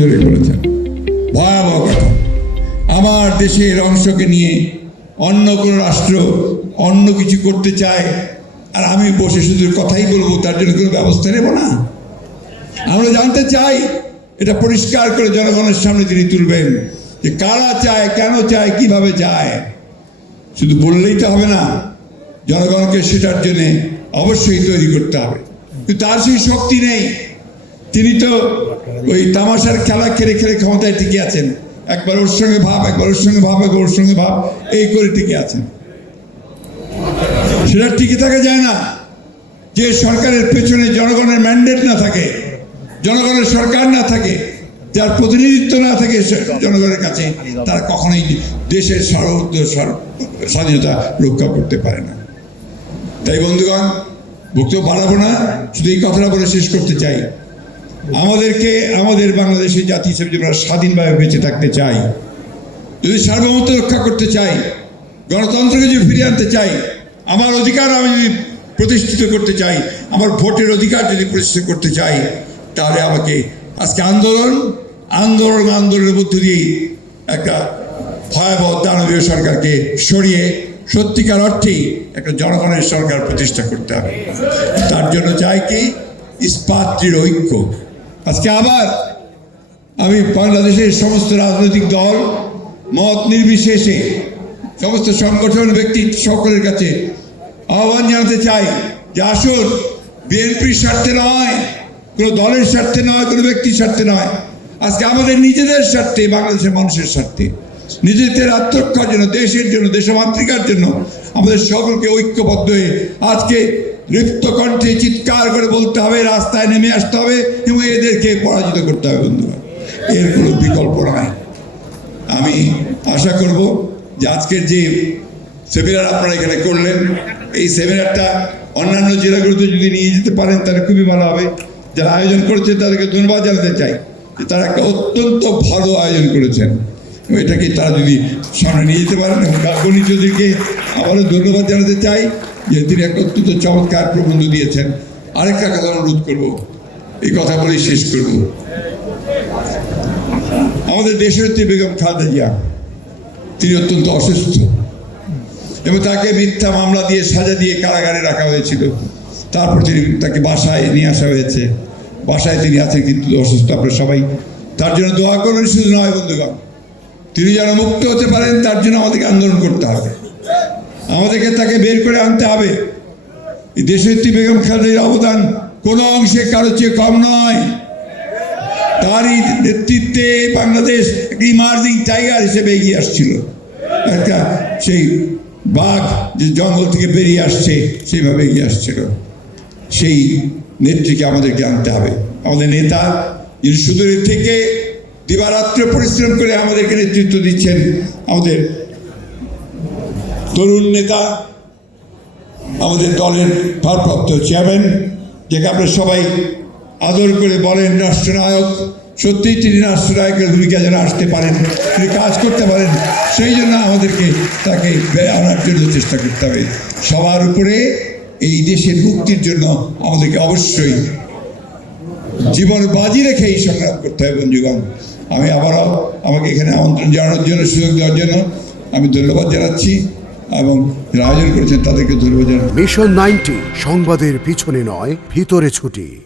জোরে করেছেন ভয়াবহ কথা। আমার দেশের অংশকে নিয়ে অন্য কোনো রাষ্ট্র অন্য কিছু করতে চায়, আর আমি বসে শুধু কথাই বলব, তার জন্য কোনো ব্যবস্থা নেব না। আমরা জানতে চাই, এটা পরিষ্কার করে জনগণের সামনে তিনি তুলবেন, যে কারা চায়, কেন চায়, কীভাবে চায়। শুধু বললেই তো হবে না, জনগণকে সেটার জন্য অবশ্যই তৈরি করতে হবে। কিন্তু তার সেই শক্তি নেই। তিনি তো ওই তামাশার খেলা খেলে খেলে ক্ষমতায় টিকে আছেন। একবার ওর সঙ্গে ভাব, একবার ওর সঙ্গে ভাব, একবার ওর সঙ্গে ভাব, এই করে টিকে আছেন। সেটা টিকে থাকা যায় না। যে সরকারের পেছনে জনগণের ম্যান্ডেট না থাকে, জনগণের সরকার না থাকে, যার প্রতিনিধিত্ব না থাকে জনগণের কাছে তারা কখনোই দেশের সার্বভৌম স্বাধীনতা রক্ষা করতে পারে না। তাই বন্ধুগণ, বক্তব্য বাড়াবো না, শুধু এই কথাটা বলে শেষ করতে চাই। আমাদেরকে, আমাদের বাংলাদেশের জাতি হিসেবে আমরা স্বাধীনভাবে বেঁচে থাকতে চাই, যদি সার্বভৌমত্ব রক্ষা করতে চাই, গণতন্ত্রকে যদি ফিরিয়ে আনতে চাই, আমার অধিকার আমি যদি প্রতিষ্ঠিত করতে চাই, আমার ভোটের অধিকার যদি প্রতিষ্ঠিত করতে চাই, তাহলে আমাকে আজকে আন্দোলন আন্দোলন আন্দোলনের মধ্য দিয়েই একটা ভয়াবহ দানবীয় সরকারকে সরিয়ে সত্যিকার অর্থেই একটা জনগণের সরকার প্রতিষ্ঠা করতে হবে। তার জন্য চাই কি ইস্পাত্রীর ঐক্য। আজকে আবার আমি বাংলাদেশের সমস্ত রাজনৈতিক দল, মত নির্বিশেষে সমস্ত সংগঠন, ব্যক্তি সকলের কাছে আহ্বান জানাতে চাই যে আসুন, বিএনপির স্বার্থে নয়, কোনো দলের স্বার্থে নয়, কোনো ব্যক্তির স্বার্থে নয়। আজকে আমাদের নিজেদের স্বার্থে, বাংলাদেশের মানুষের স্বার্থে। নিজেদের আত্মরক্ষার জন্য, দেশের জন্য, দেশমাতৃকার জন্য আমাদের সকলকে ঐক্যবদ্ধ হয়ে আজকে কণ্ঠে চিৎকার করে বলতে হবে, রাস্তায় নেমে আসতে হবে এবং এদেরকে পরাজিত করতে হবে বন্ধুরা। এর কোনো বিকল্প নাই। আমি আশা করব যে আজকের যে সেমিনার আপনারা এখানে করলেন, এই সেমিনারটা অন্যান্য জেলাগুলোতে যদি নিয়ে যেতে পারেন, তাহলে খুবই ভালো হবে। যারা আয়োজন করেছে তাদেরকে ধন্যবাদ জানাতে চাই যে তারা একটা অত্যন্ত ভালো আয়োজন করেছেন। এটাকে তারা যদি সামনে নিয়ে যেতে পারেন, এবং কাকনি চৌধুরীকে আবারও ধন্যবাদ জানাতে চাই। যে তিনি একটা অত্যন্ত চমৎকার প্রবন্ধ দিয়েছেন। আরেকটা কথা অনুরোধ করব। এই কথা বলেই শেষ করব। আমাদের দেশনেত্রী বেগম খালেদা জিয়া, তিনি অত্যন্ত অসুস্থ এবং তাকে মিথ্যা মামলা দিয়ে সাজা দিয়ে কারাগারে রাখা হয়েছিল। তারপর তিনি তাকে বাসায় নিয়ে আসা হয়েছে। বাসায় তিনি আছেন কিন্তু অসুস্থ, আপনারা সবাই তার জন্য দোয়া করবেন, শুধু নয় বন্ধুগণ, তিনি যেন মুক্ত হতে পারেন, তার জন্য আমাদেরকে আন্দোলন করতে হবে। আমাদেরকে তাকে বের করে আনতে হবে। দেশনেত্রী বেগম খালেদার অবদান কোনো অংশে কারও চেয়ে কম নয়। তারই নেতৃত্বে বাংলাদেশ একটি ইমার্জিং টাইগার হিসেবে এগিয়ে আসছিল। একটা সেই বাঘ যে জঙ্গল থেকে বেরিয়ে আসছে, সেইভাবে এগিয়ে আসছিল। সেই নেত্রীকে আমাদেরকে আনতে হবে। আমাদের নেতা যিনি সুদূরের থেকে দিবারাত্র পরিশ্রম করে আমাদেরকে নেতৃত্ব দিচ্ছেন, আমাদের তরুণ নেতা, আমাদের দলের ভারপ্রাপ্ত চেয়ারম্যান, যাকে আপনারা সবাই আদর করে বলেন রাষ্ট্রনায়ক, সত্যিই তিনি রাষ্ট্রনায়কের ভূমিকা যেন আসতে পারেন, তিনি কাজ করতে পারেন, সেই জন্য আমাদেরকে তাকে আনার জন্য চেষ্টা করতে হবে। সবার উপরে এই দেশের মুক্তির জন্য আমাদেরকে অবশ্যই জীবন বাজি রেখে এই সংগ্রাম করতে হবে, বন্ধুগণ। আমি আবারও আমাকে এখানে আমন্ত্রণ জানানোর জন্য, সুযোগ দেওয়ার জন্য আমি ধন্যবাদ জানাচ্ছি। এবং রাজন করেছেন তাদেরকে ধন্যবাদ মিশন নাইনটি সংবাদের পিছনে নয় ভিতরে ছুটি।